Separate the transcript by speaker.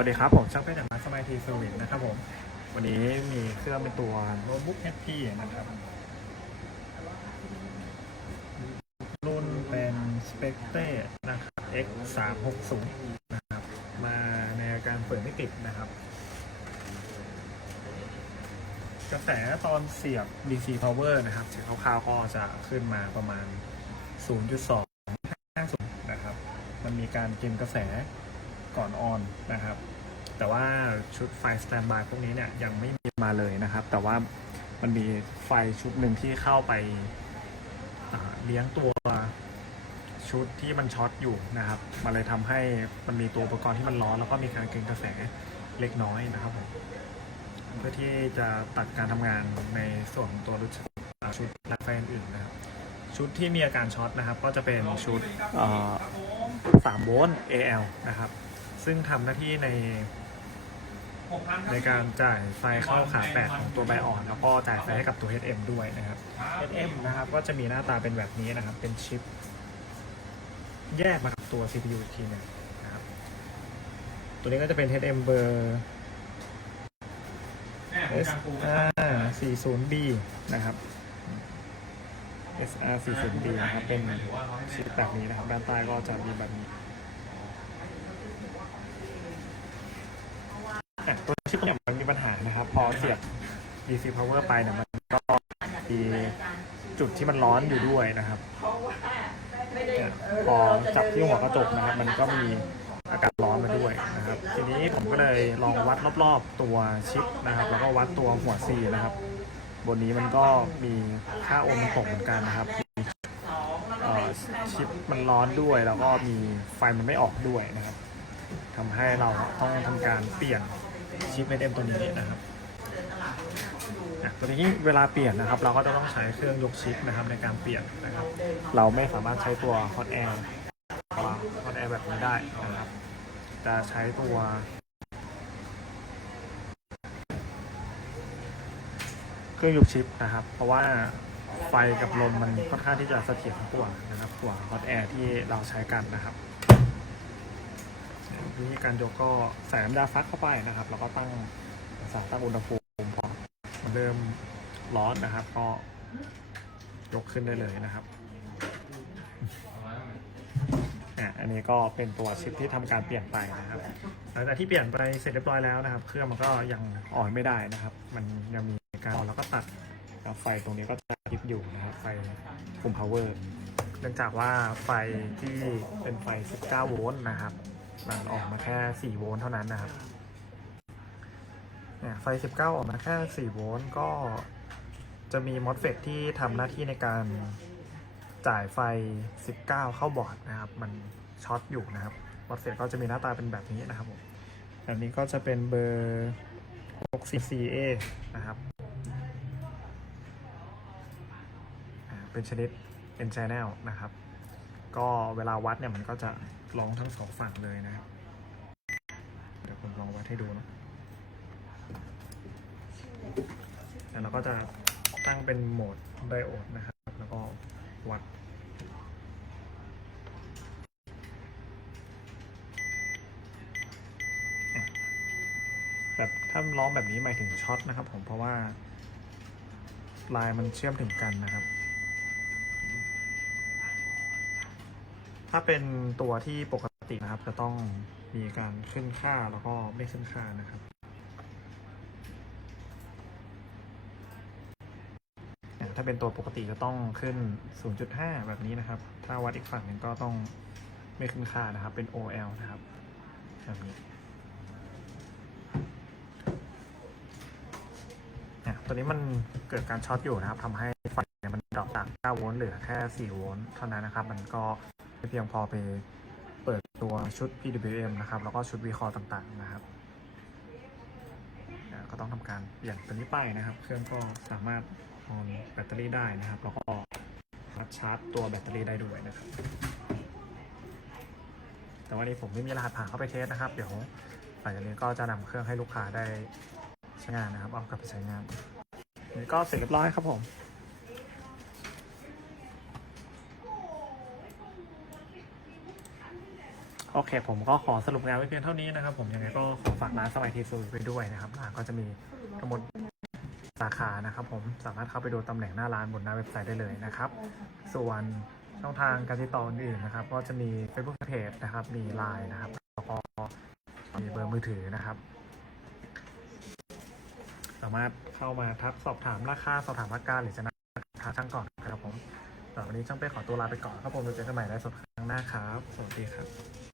Speaker 1: วัสดีครับผมช่างเป็นจากมาสมัยทีเซอร์วิสนะครับผมวันนี้มีเครื่องเป็นตัวโน้ตบุ๊ก HP นะครับ รุ่นเป็น Spectre นะครับ X 3 6 0 นะครับ มาในอาการเปิดไม่ติดนะครับ กระแสตอนเสียบ DC power นะครับเสียงคร่าวๆก็จะขึ้นมาประมาณ 0.250นะครับ มันมีการเก็บกระแส ก่อนออนนะครับ แต่ว่าชุดไฟสแตนบายพวกนี้เนี่ยยังไม่มีมาเลยนะครับ แต่ว่ามันมีไฟชุดหนึ่งที่เข้าไปเลี้ยงตัวชุดที่มันช็อตอยู่นะครับ มันเลยทำให้มันมีตัวอุปกรณ์ที่มันร้อน แล้วก็มีการเก็บกระแสเล็กน้อยนะครับผมเพื่อที่จะตัดการทำงานในส่วนของตัวชุดและไฟอื่นนะครับ ชุดที่มีอาการช็อตนะครับ ก็จะเป็นชุดเอ่อ3โวลต์ AL นะครับ ซึ่งทำหน้าที่ในในการจ่ายไฟเข้าขา8ของตัวไบออน แล้วก็จ่ายไฟให้กับตัว HM ด้วยนะครับ HM นะครับก็จะมีหน้าตาเป็นแบบนี้นะครับ เป็นชิป แยกมากับตัว CPU อีกทีหนึงนะครับ ตัวนี้ก็จะเป็น HM เบอร์ SR 40B นะครับ SR 40B นะครับเป็นชิปแบบนี้นะครับ ด้านใต้ก็จะมีแบบนี้ อะตัวชิปเนี่ยมันมีปัญหานะครับ พอเสียบ DC power ไปเนี่ยมันก็มีจุดที่มันร้อนอยู่ด้วยนะครับเนี่ยพอจับที่หัวกระจกนะครับ มันก็มีอากาศร้อนมาด้วยนะครับ ทีนี้ผมก็เลยลองวัดรอบๆตัวชิปนะครับ แล้วก็วัดตัวหัวซีนะครับ บนนี้มันก็มีค่าโอห์มตกเหมือนกันนะครับชิปมันร้อนด้วยแล้วก็มีไฟมันไม่ออกด้วยนะครับทำให้เราต้องทำการเปลี่ยน ชิป SM ตัวนี้นะครับตัวนี้เวลาเปลี่ยนนะครับ เราก็จะต้องใช้เครื่องยกชิปนะครับในการเปลี่ยนนะครับ เราไม่สามารถใช้ตัว Hot Air ตัว Hot Air แบบนี้ได้นะครับ จะใช้ตัวเครื่องยกชิปนะครับ เพราะว่าไฟกับลมมันค่อนข้างที่จะเสถียรกว่านะครับกว่าฮอตแอร์ที่เราใช้กันนะครับ วิธีการยกก็ใส่น้ำยาซักเข้าไปนะครับ แล้วก็ตั้งสตั้งอุณหภูมิพอมันเริ่มร้อนนะครับ ก็ยกขึ้นได้เลยนะครับอะอันนี้ก็เป็นตัวชิปที่ทำการเปลี่ยนไปนะครับหลังจากที่เปลี่ยนไปเสร็จเรียบร้อยแล้วนะครับ เครื่องมันก็ยังอ่อนไม่ได้นะครับ มันยังมีการแล้วก็ตัดแล้วไฟตรงนี้ก็จะติดอยู่นะครับ ไฟคุม power เนื่องจากว่าไฟที่เป็นไฟ 19 โวลต์นะครับ มันออกมาแค่ 4 โวลต์เท่านั้นนะครับเนี่ยไฟ 19 ออกมาแค่ 4 โวลต์ก็จะมีมอสเฟตที่ทำหน้าที่ในการจ่ายไฟ 19 เข้าบอร์ดนะครับ มันช็อตอยู่นะครับมอสเฟตก็จะมีหน้าตาเป็นแบบนี้นะครับผมแบบนี้ก็จะเป็นเบอร์ 64A นะครับ เป็นชนิด N channel นะครับ ก็เวลาวัดเนี่ยมันก็จะร้องทั้งสองฝั่งเลยนะครับ เดี๋ยวผมลองวัดให้ดูนะแล้วเราก็จะตั้งเป็นโหมดไดโอดนะครับ แล้วก็วัดแบบถ้าร้องแบบนี้หมายถึงช็อตนะครับผมเพราะว่าลายมันเชื่อมถึงกันนะครับ ถ้าเป็นตัวที่ปกตินะครับ จะต้องมีการขึ้นค่าแล้วก็ไม่ขึ้นค่านะครับถ้าเป็นตัวปกติจะต้องขึ้น 0.5 แบบนี้นะครับ ถ้าวัดอีกฝั่งหนึงก็ต้องไม่ขึ้นค่านะครับ เป็น OL นะครับแบบนี้ตัวนี้มันเกิดการช็อตอยู่นะครับทำให้ไฟมันดรอปจาก9โวลต์เหลือแค่ 4 โวลต์เท่านั้นนะครับ มันก็ เพียงพอไปเปิดตัวชุด PWM นะครับ แล้วก็ชุด v c o r ต่างๆนะครับ ก็ต้องทำการเปลี่ยนตัวนี้ไปนะครับ เครื่องก็สามารถออนแบตเตอรี่ได้นะครับ แล้วก็ชาร์จตัวแบตเตอรี่ได้ด้วยนะครับ แต่วันนี้ผมไม่มีรหัสผ่านเข้าไปเทสนะครับ เดี๋ยวหลังจากนี้ก็จะนำเครื่องให้ลูกค้าได้ใช้งานนะครับ เอากลับไปใช้งานนี่ก็เสร็จเรียบร้อยครับผม โอเค ผมก็ขอสรุปงานไว้เพียงเท่านี้นะครับ ผมยังไงก็ขอฝากร้านสบายทีฟูไปด้วยนะครับร้านก็จะมีทั้งหมดสาขานะครับผมสามารถเข้าไปดูตำแหน่งหน้าร้านบนหน้าเว็บไซต์ได้เลยนะครับ ส่วนช่องทางการติดต่ออื่นนะครับ ก็จะมี Facebook Page นะครับ มี Line นะครับแล้วก็มีเบอร์มือถือนะครับ สามารถเข้ามาทักสอบถามราคาสอบถามอาการหรือจะนัดทางช่างก่อนครับผมสำหรับวันนี้ช่างเป้ขอตัวลาไปก่อนครับผมเราเจอกันใหม่ในสดครั้งหน้าครับ สวัสดีครับ